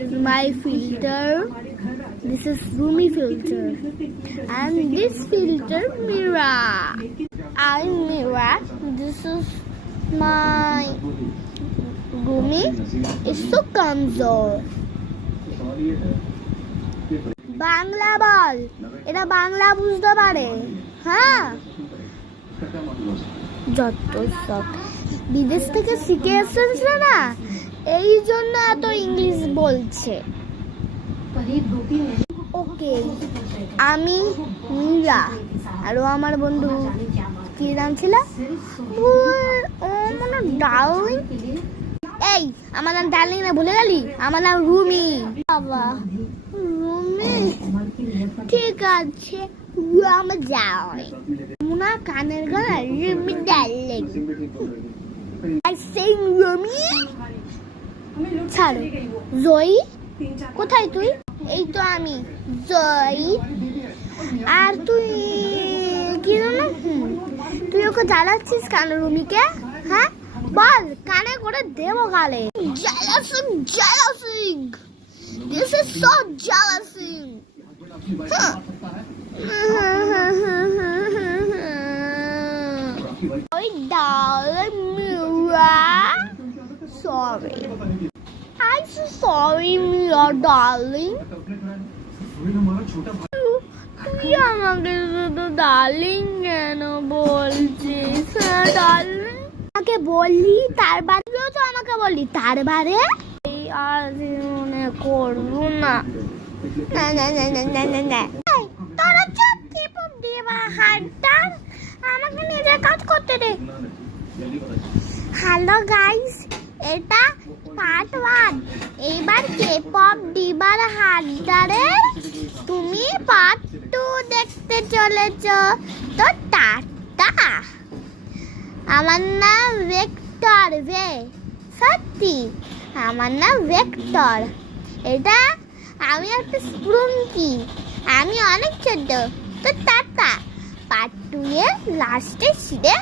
is my filter. This is Rumi filter. And this filter Mira. I'm Mira. This is my Rumi. It's so kamzor. Bangla বল, এটা বাংলা বুঝতে পারে। হ্যাঁ, যত সব বিদেশ থেকে শিখে এসেছে না, এই জন্য এত ইংলিশ বলছে। ওকে, আমি মীরা আর ও আমার বন্ধু, কি নাম ছিল? মানে ডার্লিং। এই, আমার নাম ডার্লিং না, ভুলে গেলি? আমার নাম রুমি। বাবা, রুমি ঠিক আছে, আমার যাওয়াই মুনা কানের গলা Rumi darling. I sing Rumi. ছাড়ো, জয়ী কোথায় তুই? এই তো আমি জয়ী। আর তুই কি জানো, তুই ওকে জ্বালাচ্ছিস কেন রুমিকে? হ্যাঁ বল, কানে করে দেবো গালে। Jealousing, jealousing. This is so jealousing. Oh, darling Mira. Sorry. I'm so sorry, Mira, darling. তুই আমাকে শুধু ডার্লিং কেন বলছিস? ডার্লিং আমাকে বললি, তার বাদেও তো আমাকে বললি, তার বাদে আর মনে করবো না। তোরা চুপটি পুপ দিয়ে হাতটা আমাকে নিজের কাজ করতে দে। হ্যালো গাইস, এটা পার্ট 1। এইবার K-pop দিবার হাতটারে তুমি পার্ট 2 দেখতে চলেছ। তো টাটা। আমার নাম ভেক্টর। সত্যি আমার নাম ভেক্টর। এটা আমি একটা স্প্রুঙ্কি, আমি অনেক ছোট। তো টাটা, পার্ট 2 এর লাস্টে সিটে